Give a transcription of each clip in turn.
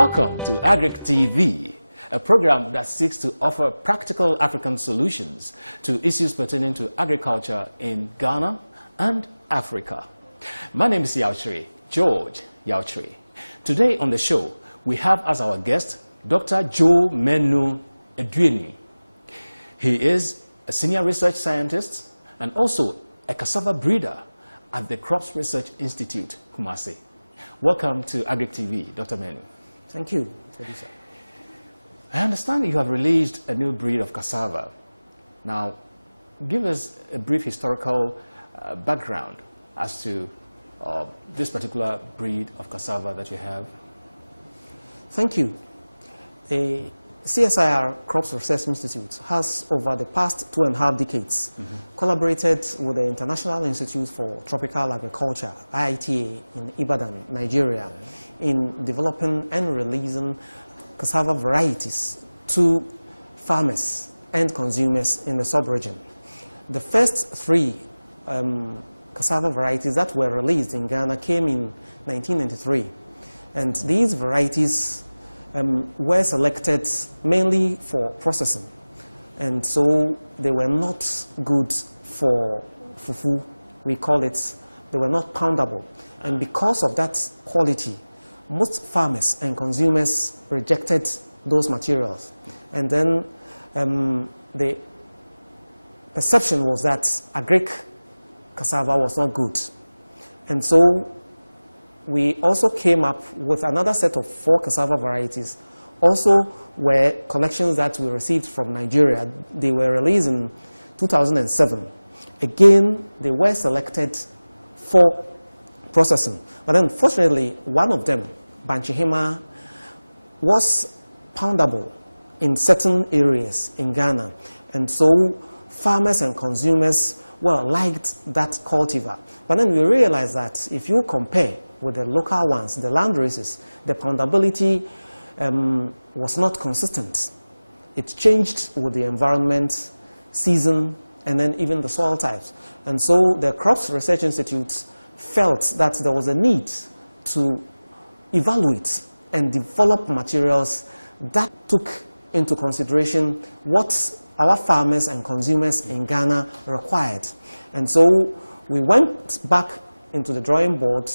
Welcome to Waapp TV, a program that seeks to offer practical African solutions to issues pertaining to agriculture in Ghana and Africa. My name is George Yautri. Today on the show, we have as our guest Dr. Joe Menu Edwini. He is a senior research scientist and also a cassava breeder at the Crops Research Institute, Kumasi. Welcome to Waapp TV, Dr. Menu. Thank you. I understand you have released a new breed of cassava. Now, give us a brief historical background as to this particular breed of cassava that you have. Thank you. The CSIR Crops Research Institute has, over the past 2.5 decades, collaborated with the International Institute for Tropical Agriculture, IITA, in Ibadan, Nigeria, in developing and releasing cassava varieties to farmers and consumers in the sub-region. The first 3 cassava varieties that were released in Ghana came in 1993, and these varieties were selected mainly for processing, and so they were not good for fufu. We call it, they were not poundable, and because of that quality, most farmers and consumers rejected those materials. And then the perception was that agric cassava was not good, and so we also came up with another set of 4 cassava varieties. Also were collections that we received from Nigeria. They were released in 2007. Again, they were selected for processing. But unfortunately, one of them, Banchihima, was poundable in certain areas in Ghana. And so farmers and consumers, liked that cultivar. But then we realized that if you compare with the local ones, the land races, the poundability was not consistent. It changed with the environment, season, and then even the soil types. And so the Crops Research Institute felt that there was a need to evaluate and develop materials that took into consideration what our farmers and consumers in Ghana required. And so we went back into the drawing board,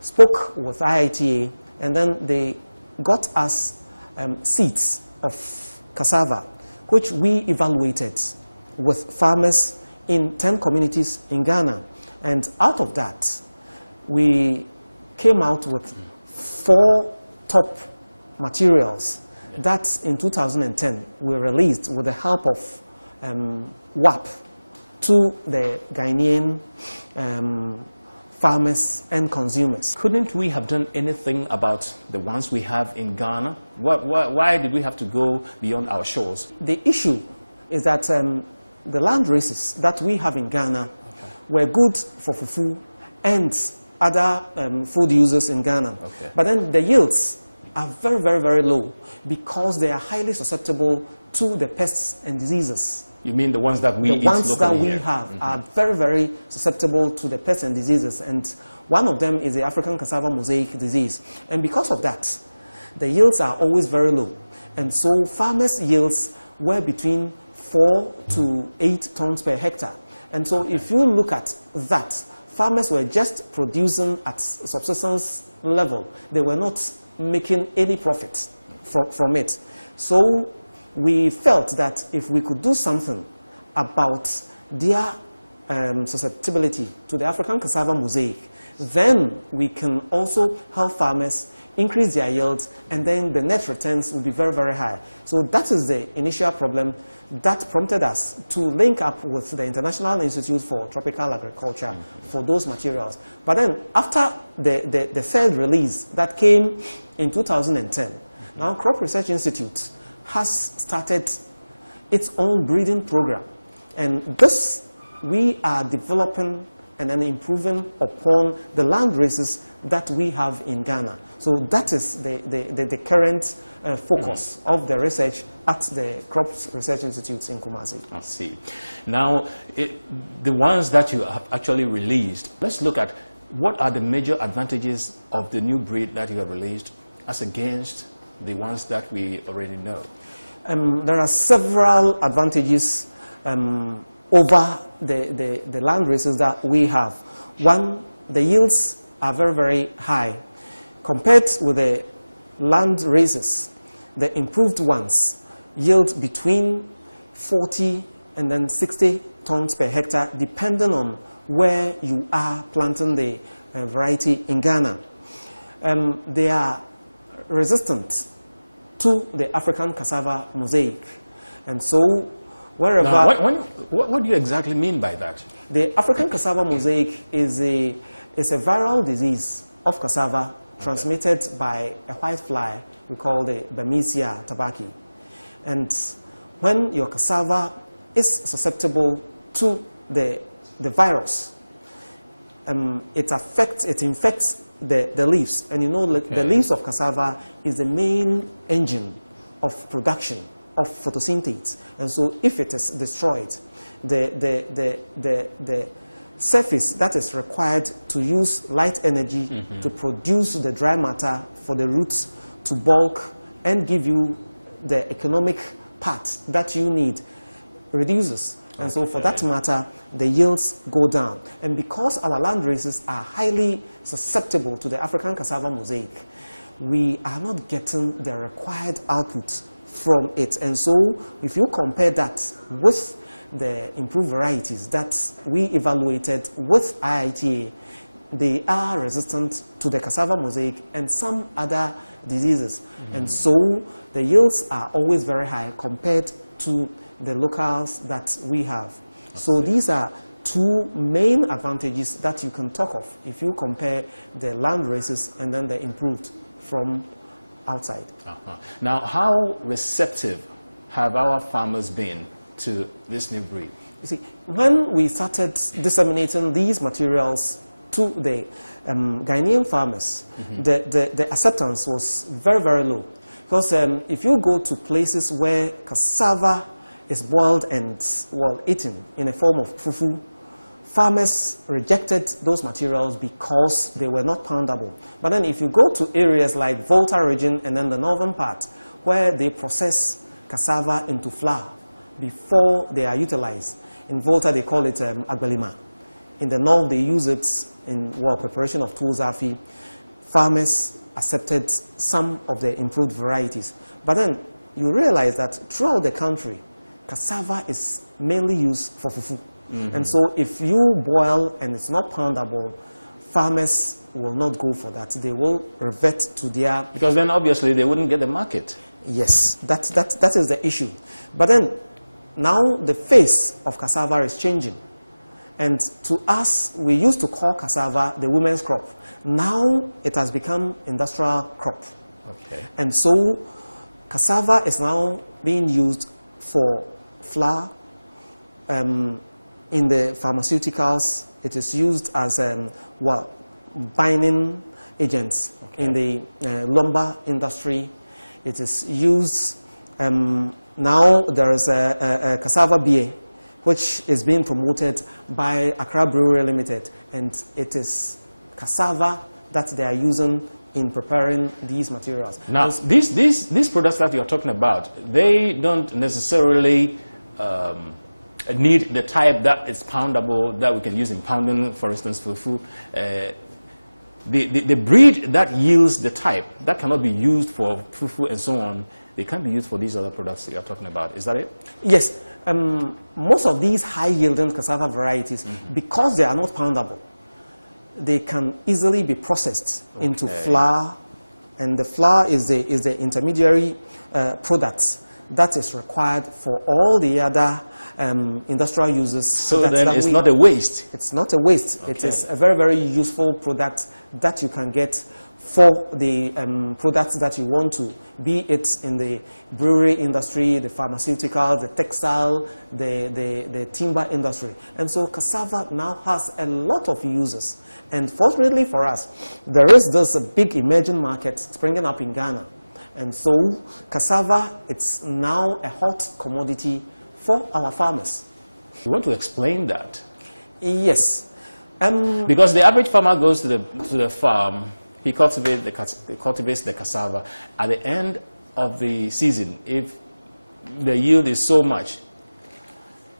spoke with IITA, and then they got us seeds of cassava, which we evaluated with farmers in 10 communities in Ghana. And out of that, we came out with 4 top materials that in 2010 were released with the help of Waapp to the Ghanaian farmers and consumers. Couldn't we have done anything about the ones we have in Ghana? Why did we have to go beyond our shores? The issue is that the land races that we have in Ghana were good for fufu and other food users in Ghana. But then the yields are very, very, very low because they are highly susceptible to the pests and diseases. You mean the ones that we eat locally? The ones that we have are very, very susceptible to the pests and diseases. And one of them is the African cassava mosaic disease. And because of that, the yields are always very low. And so farmers' yields were between 4 to 8 tons per hectare. And so if you look at that, farmers were just producing at subsistence level. They were not making any profit from it. So we felt that if we could do something about their susceptibility to the African cassava mosaic, then we can also help farmers increase their yields, and then the net returns will be very, very high. So that is the initial problem that prompted us to link up with the International Institute for Tropical Agriculture for those materials. But then after the third release that came in 2010, now Crop Research Institute has started its own breeding program. And this we are developing and then improving upon the land races that we have in Ghana. So that is the current focus of the research at the Crops Research Institute in Kumasi. I see. Now, the ones that you have actually released, let's look at what are the major advantages of the new breed that you have released as against the ones that we already know? There are several advantages over the land races that we have. One, the yields are very, very high. Compared with the land races, the improved ones yield between 40 and then 60 tons per hectare, depending on where you are planting the variety in Ghana. They are resistant to the African cassava mosaic. And so, wherever... Now, what do you exactly mean by that? The African cassava mosaic is a viral disease of cassava transmitted by a white fly we call the Bermesia tabaki. And when your cassava is susceptible to the virus, it infects the leaves. And you know, the leaves of cassava is the main engine of production of photosynthese. And so if it is destroyed, the surface that is required to use light energy to produce the dry matter for the roots to bulk and give you the economic part that you need reduces. And so for that matter, the yields go down. And because our land races are highly susceptible to the African cassava mosaic, we are not getting the required output from it. And so if you compare that with the improved varieties that we evaluated with IITA, they are resistant to the cassava mosaic and some other diseases. And so the yields are always very high compared to the locals that we have. So these are two main advantages that you can talk of if you compare the land races and then the improved from outside. Now, how receptive have our farmers been to this new breed? You see, when we started disseminating these materials to the Ghanaian farmers, the acceptance was very, very low. Because if you go to places where cassava is boiled and, well, eaten in a form of fufu, farmers rejected those materials because they were not poundable. But then if you go to areas like Volta region and then the northern part, where they process cassava into flour before they are utilized. In Volta, they call it agbelima. In the north, they use it in preparation of tuzafi. Farmers accepted some of the improved varieties. But then you realize that throughout the country, cassava is mainly used for fufu. And so if you boil and it's not poundable, farmers will not go for that. They will revert to their... Because then obviously they wouldn't get the market. Yes, that is the issue. But then now the face of cassava is changing. And to us, we used to call cassava the women's crop. Now it has become industrial crop. Okay. And so cassava is now being used for flour. In the pharmaceuticals, it is used as binding agents. In the lumber industry. It is used, now there is a cassava beer which is being promoted by Accra Brewery Limited, and it is cassava that they are using in preparing these materials. Now, these products that you're talking about, they don't necessarily need the type that is poundable, that we can use in pounding, for instance, fufu. The breed that yields the type, that cannot be used for fufu and so on, they can be used for these other products that you're talking about. Is that it? Yes. Most of these high-yielding cassava varieties, because they are not poundable, they can easily be processed into flour, and the flour is the intermediary product that is required for all the other industrial uses. So then it's not a waste? It's not a waste. Okay. It is a very, very useful product that you can get for the products that you want to, be it in the brewery industry, the pharmaceutical, the textile, the timber industry. And so cassava now has a lot of uses. And fortunately for us, there is this big emerging market springing up in Ghana. And so cassava, it's now a hot commodity for our farmers. You want to explain that? Yes. Because the average farmer goes to the farm, he cultivates the cassava. At the end of the season, if the yield is so much,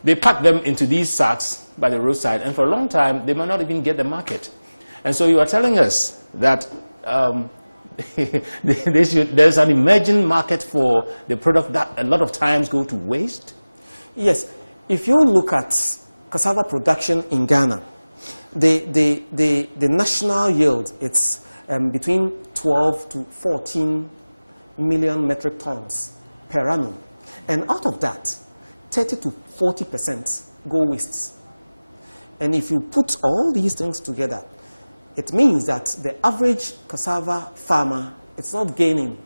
they pack them into these sacks by the roadside, and for a long time, they might not even get the market. And so you are telling us that there's an emerging market for the product that a lot of times go to waste? Yes. If you look at cassava production in Ghana, the national yield, it's between 12 to 14 million metric tons per annum. And out of that, 30 to 40% go waste. And if you put all these things together, it means that the average cassava farmer is not gaining.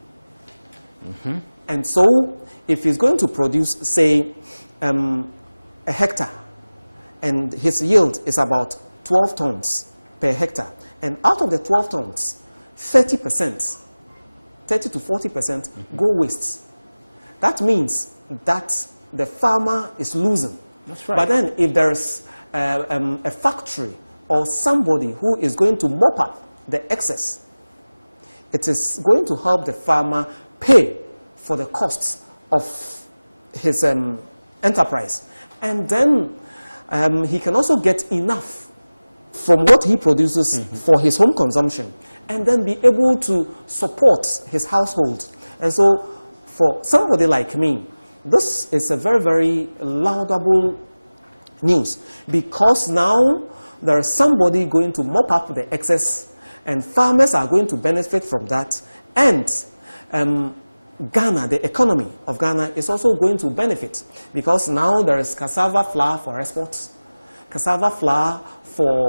Mm-hmm. And so, if he's going to produce, say, a hectare, and his yield is about 12 tons per hectare, and out of the 12 tons, 30%, 30 to 40% go waste. That means that the farmer is losing. That's right. But then, if there's a factory or somebody who is going to mop up the excess, it is going to help the farmer pay for the costs of his enterprise. And then he can also get enough from what he produces for his home consumption, and then be able to support his household. And so for somebody like me, this is a very, very laudable news, because now there is somebody going to mop up the excess, and farmers are going to benefit from that, and Ghana, the economy of Ghana, is also going to benefit, because now there is cassava flour for exports, cassava flour for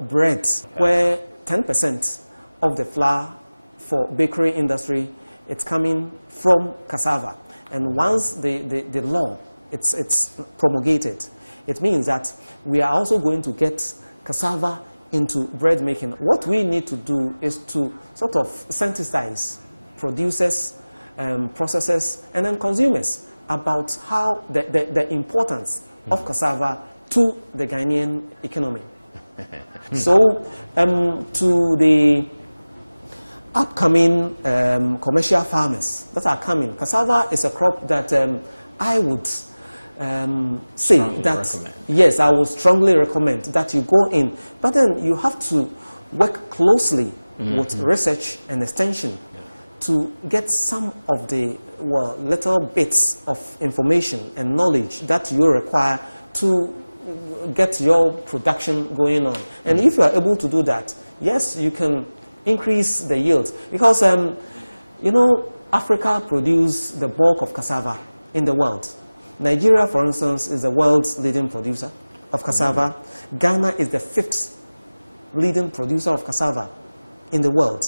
bread, where 10% of the flour for bakery industry, it's coming from cassava. And once the law it's promulgated, it means that we are also going to get cassava into bread making. What we need to do is to sort of sensitize producers, processors, and then consumers about how the importance of cassava to the Ghanaian economy. So, to the upcoming commercial farmers that are coming, cassava is a crop that I would say strongly that recommend. Yes, I would strongly recommend that you go in, but then you have to work closely with research and extension to get some of the little bits of information and knowledge that you require to get your production going on. And if you are able to do that, yes, you can increase the yield, because you know, Africa produces the bulk of cassava in the world. Nigeria, for instance, is the world's leading producer of cassava. Ghana is the 5th leading producer of cassava in the world.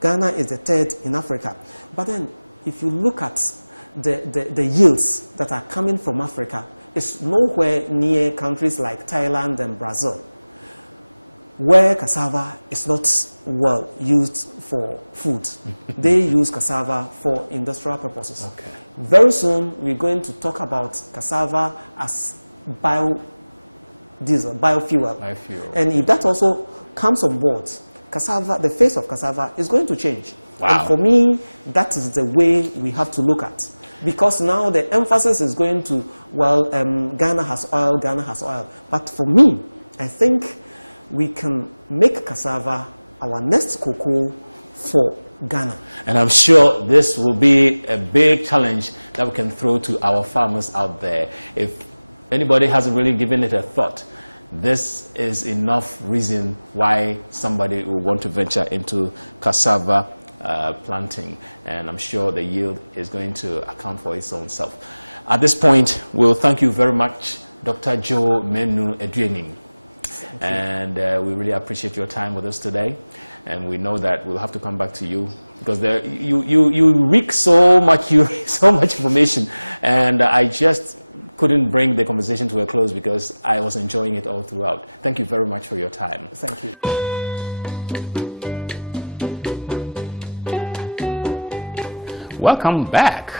Ghana is the 3rd in Africa. But then, if you look at the yields that are coming from Africa, it's nowhere near countries like Thailand and Brazil, where cassava is not well used for food. They use cassava for industrial purposes. Okay. Very soon, we're going to talk about cassava as biofuel. And if that also comes on board, cassava, the face of cassava is going to change. Wow. And for me, that is the way we have to look at. Because now the emphasis is going to, Ghana has oil, Ghana has oil. But for me, I think we can make cassava our next cocoa for Ghana. And I'm sure this will be a big challenge that we can throw to our farmers out there. If anybody hasn't really given it a thought, this is enough reason why somebody will want to venture into cassava planting, and I'm sure the yield is going to account for its own self. At this point, we'll thank you very much, Dr. Joe Menu Eduening, and we really appreciate your time with us today. And we know that we'll have to come back to you, because you reek so much, so much information, and I just couldn't bring the conversation to a close because I was enjoying it all throughout. Thank you very much for your time. Thank you. Welcome back.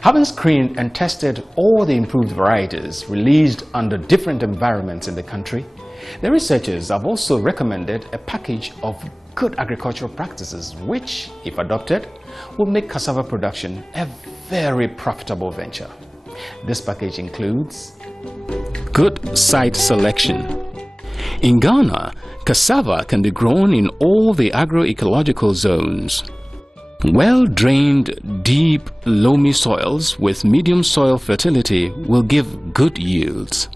Having screened and tested all the improved varieties released under different environments in the country, The researchers have also recommended a package of good agricultural practices which, if adopted, will make cassava production a very profitable venture. This package includes good site selection. In Ghana, cassava can be grown in all the agroecological zones. Well-drained, deep, loamy soils with medium soil fertility will give good yields.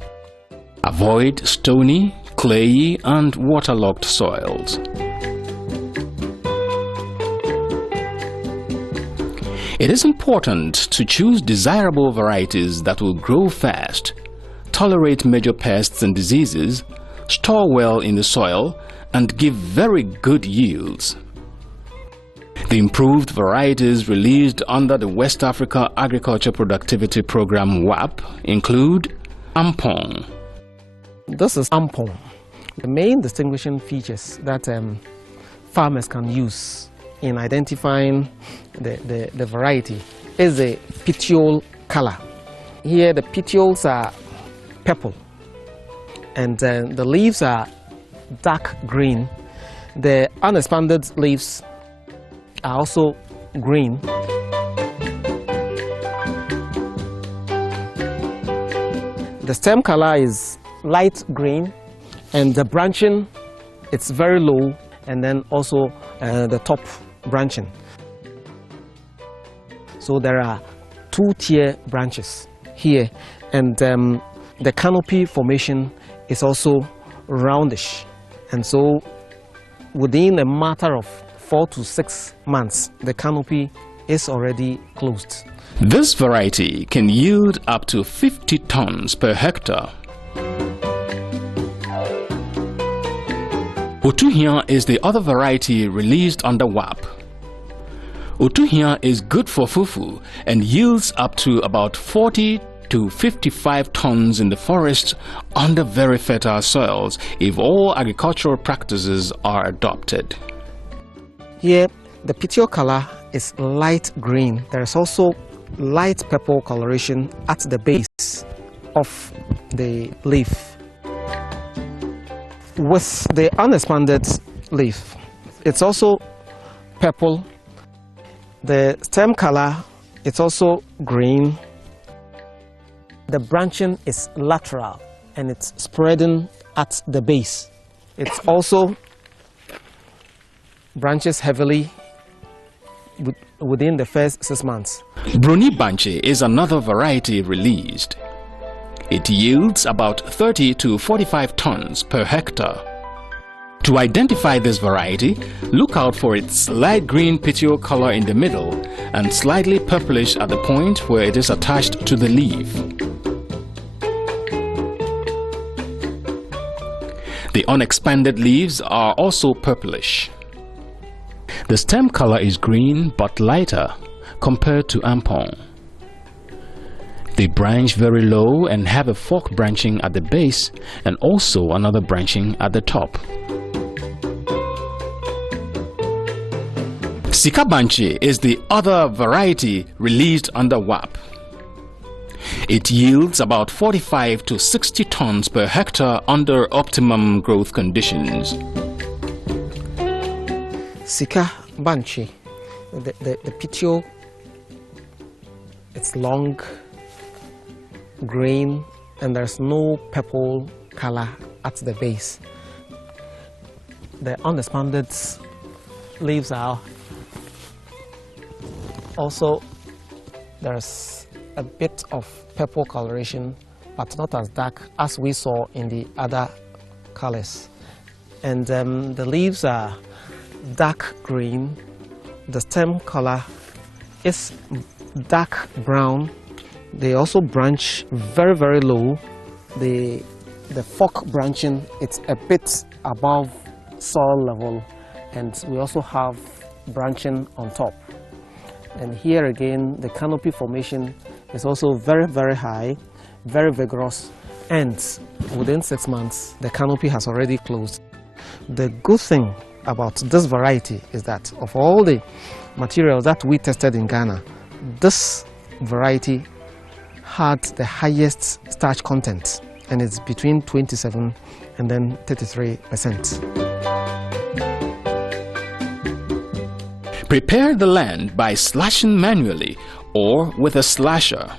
Avoid stony, clayey, and waterlogged soils. It is important to choose desirable varieties that will grow fast, tolerate major pests and diseases, store well in the soil, and give very good yields. The improved varieties released under the West Africa Agriculture Productivity Program (Waapp) include Ampong. This is Ampong. The main distinguishing features that farmers can use in identifying the variety is the petiole color. Here the petioles are purple and the leaves are dark green. The unexpanded leaves are also green. The stem color is light green and the branching, it's very low, and then also the top branching. So there are two-tier branches here, and the canopy formation is also roundish, and so within a matter of 4 to 6 months the canopy is already closed. This variety can yield up to 50 tons per hectare. Otuhia is the other variety released under Waapp. Otuhia is good for fufu and yields up to about 40 to 55 tons in the forest under very fertile soils if all agricultural practices are adopted. Here the petiole color is light green. There is also light purple coloration at the base of the leaf. With the unexpanded leaf, it's also purple. The stem color, it's also green. The branching is lateral and it's spreading at the base. It's also branches heavily within the first 6 months. Bruni Banche is another variety released. It yields about 30 to 45 tons per hectare. To identify this variety, look out for its light green petiole color in the middle and slightly purplish at the point where it is attached to the leaf. The unexpanded leaves are also purplish. The stem color is green but lighter compared to Ampong. They branch very low and have a fork branching at the base and also another branching at the top. Sika Banche is the other variety released under Waapp. It yields about 45 to 60 tons per hectare under optimum growth conditions. Sika Banche, the petiole, it's long, green, and there's no purple color at the base. The unexpanded leaves are also, there's a bit of purple coloration, but not as dark as we saw in the other colors. And the leaves are dark green. The stem color is dark brown. They also branch very, very low. The fork branching, it's a bit above soil level, and we also have branching on top. And here again, the canopy formation is also very, very high, very vigorous, and within 6 months, the canopy has already closed. The good thing about this variety is that of all the materials that we tested in Ghana, this variety had the highest starch content and it's between 27 and then 33%. Prepare the land by slashing manually or with a slasher.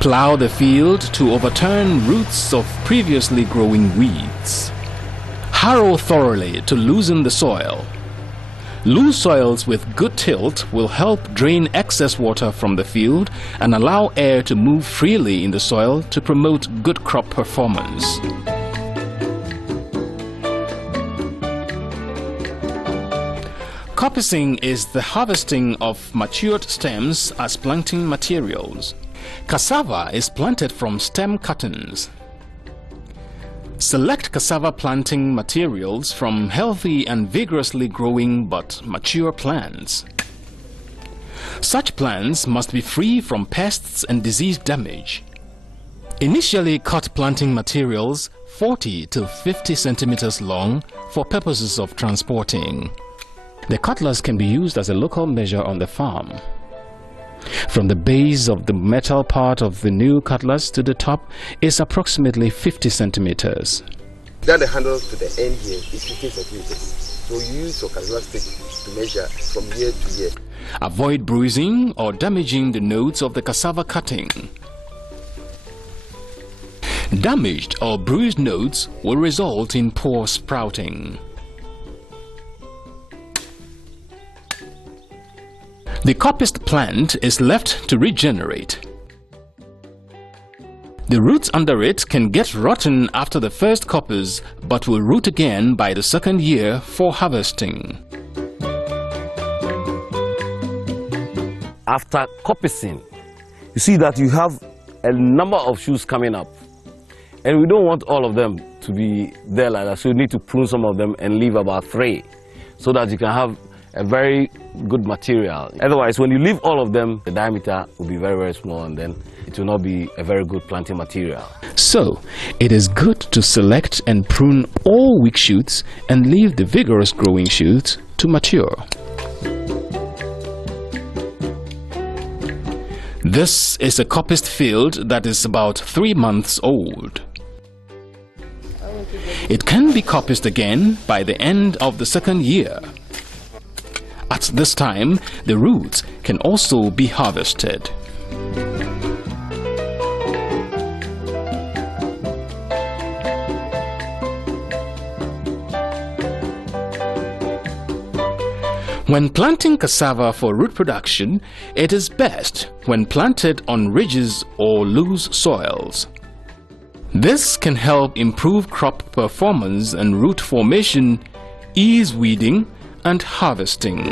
Plow the field to overturn roots of previously growing weeds. Harrow thoroughly to loosen the soil. Loose soils with good tilt will help drain excess water from the field and allow air to move freely in the soil to promote good crop performance. Coppicing is the harvesting of matured stems as planting materials. Cassava is planted from stem cuttings. Select cassava planting materials from healthy and vigorously growing but mature plants. Such plants must be free from pests and disease damage. Initially cut planting materials 40 to 50 centimeters long for purposes of transporting. The cutlass can be used as a local measure on the farm. From the base of the metal part of the new cutlass to the top is approximately 50 centimeters. Then the handle to the end here is 15 centimeters. So you use your cutlass stick to measure from year to year. Avoid bruising or damaging the nodes of the cassava cutting. Damaged or bruised nodes will result in poor sprouting. The coppiced plant is left to regenerate. The roots under it can get rotten after the first coppers but will root again by the second year for harvesting. After coppicing, you see that you have a number of shoots coming up, and we don't want all of them to be there like that, so you need to prune some of them and leave about 3 so that you can have a very good material. Otherwise, when you leave all of them, the diameter will be very, very small, and then it will not be a very good planting material. So, it is good to select and prune all weak shoots and leave the vigorous growing shoots to mature. This is a coppiced field that is about 3 months old. It can be coppiced again by the end of the second year. At this time, the roots can also be harvested. When planting cassava for root production, it is best when planted on ridges or loose soils. This can help improve crop performance and root formation, ease weeding, and harvesting.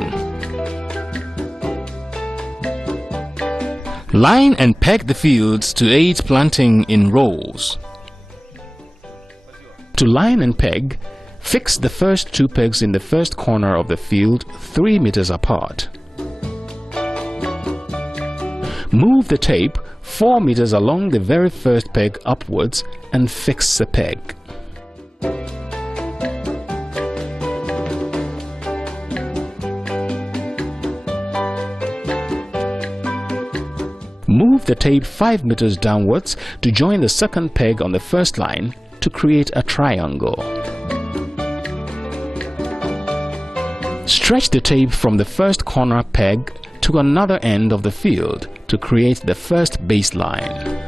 Line and peg the fields to aid planting in rows. To line and peg, fix the first 2 pegs in the first corner of the field 3 meters apart. Move the tape 4 meters along the very first peg upwards and fix the peg. Move the tape 5 meters downwards to join the second peg on the first line to create a triangle. Stretch the tape from the first corner peg to another end of the field to create the first baseline.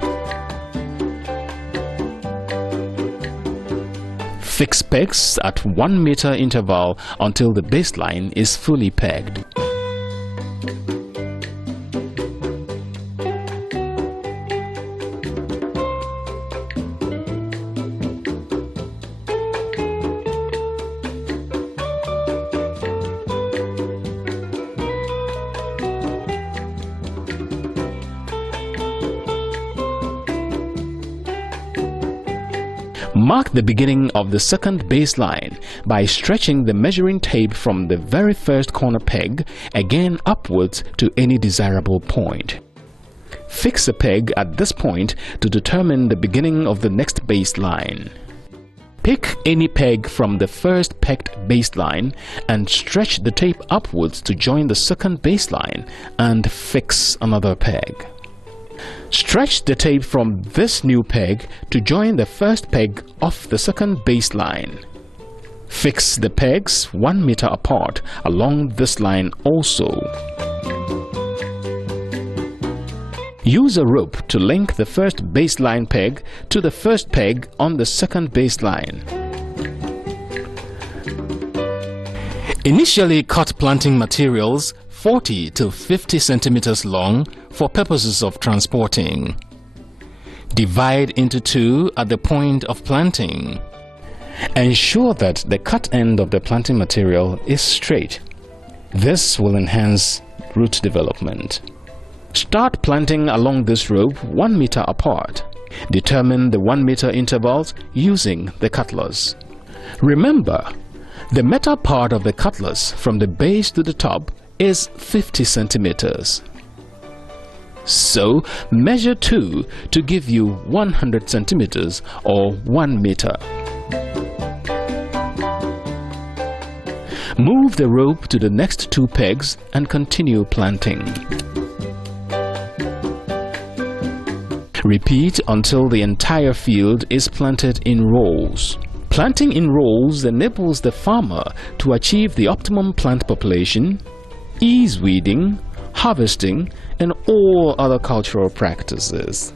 Fix pegs at 1 meter interval until the baseline is fully pegged. Mark the beginning of the second baseline by stretching the measuring tape from the very first corner peg again upwards to any desirable point. Fix a peg at this point to determine the beginning of the next baseline. Pick any peg from the first pegged baseline and stretch the tape upwards to join the second baseline and fix another peg. Stretch the tape from this new peg to join the first peg of the second baseline. Fix the pegs 1 meter apart along this line also. Use a rope to link the first baseline peg to the first peg on the second baseline. Initially cut planting materials 40 to 50 centimeters long for purposes of transporting. Divide into two at the point of planting. Ensure that the cut end of the planting material is straight. This will enhance root development. Start planting along this rope 1 meter apart. Determine the 1 meter intervals using the cutlass. Remember, the metal part of the cutlass from the base to the top is 50 centimeters. So measure 2 to give you 100 centimeters or 1 meter. Move the rope to the next 2 pegs and continue planting. Repeat until the entire field is planted in rows. Planting in rows enables the farmer to achieve the optimum plant population, ease weeding, harvesting, and all other cultural practices.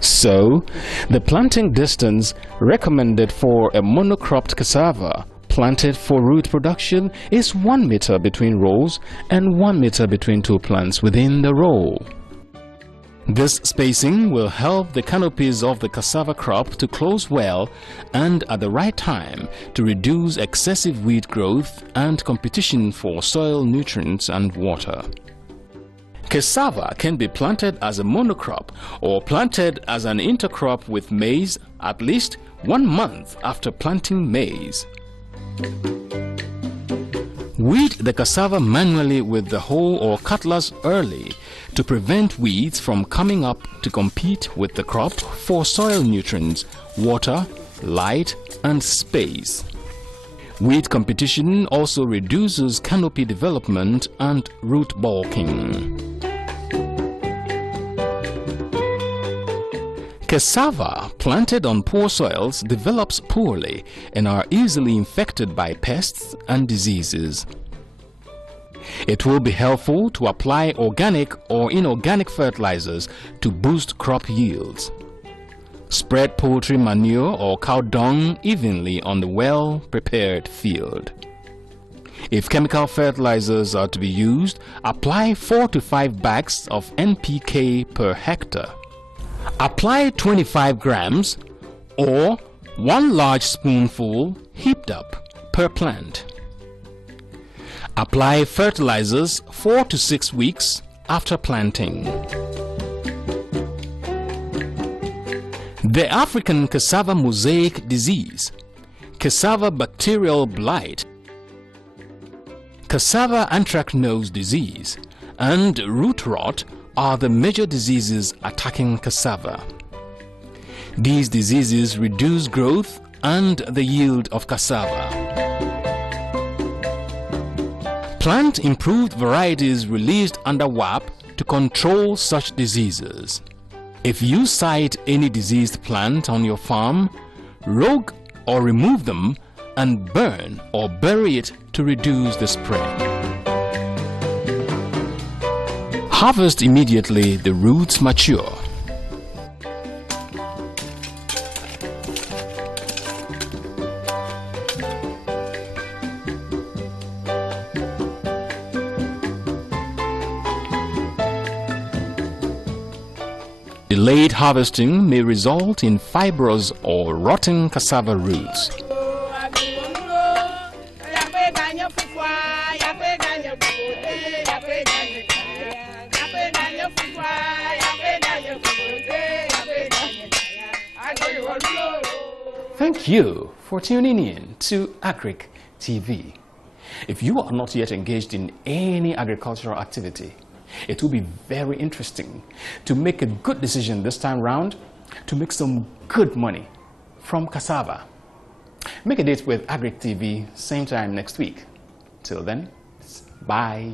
So, the planting distance recommended for a monocropped cassava planted for root production is 1 meter between rows and 1 meter between 2 plants within the row. This spacing will help the canopies of the cassava crop to close well and at the right time to reduce excessive weed growth and competition for soil nutrients and water. Cassava can be planted as a monocrop or planted as an intercrop with maize at least 1 month after planting maize. Weed the cassava manually with the hoe or cutlass early to prevent weeds from coming up to compete with the crop for soil nutrients, water, light, and space. Weed competition also reduces canopy development and root bulking. Cassava planted on poor soils develops poorly and are easily infected by pests and diseases. It will be helpful to apply organic or inorganic fertilizers to boost crop yields. Spread poultry manure or cow dung evenly on the well-prepared field. If chemical fertilizers are to be used, apply 4 to 5 bags of NPK per hectare. Apply 25 grams or 1 large spoonful heaped up per plant. Apply fertilizers 4 to 6 weeks after planting. The African cassava mosaic disease, cassava bacterial blight, cassava anthracnose disease, and root rot are the major diseases attacking cassava. These diseases reduce growth and the yield of cassava. Plant improved varieties released under Waapp to control such diseases. If you sight any diseased plant on your farm, rogue or remove them and burn or bury it to reduce the spread. Harvest immediately the roots mature. Delayed harvesting may result in fibrous or rotten cassava roots. Thank you for tuning in to Agric TV. If you are not yet engaged in any agricultural activity, it will be very interesting to make a good decision this time round to make some good money from cassava. Make a date with Agric TV same time next week. Till then, bye.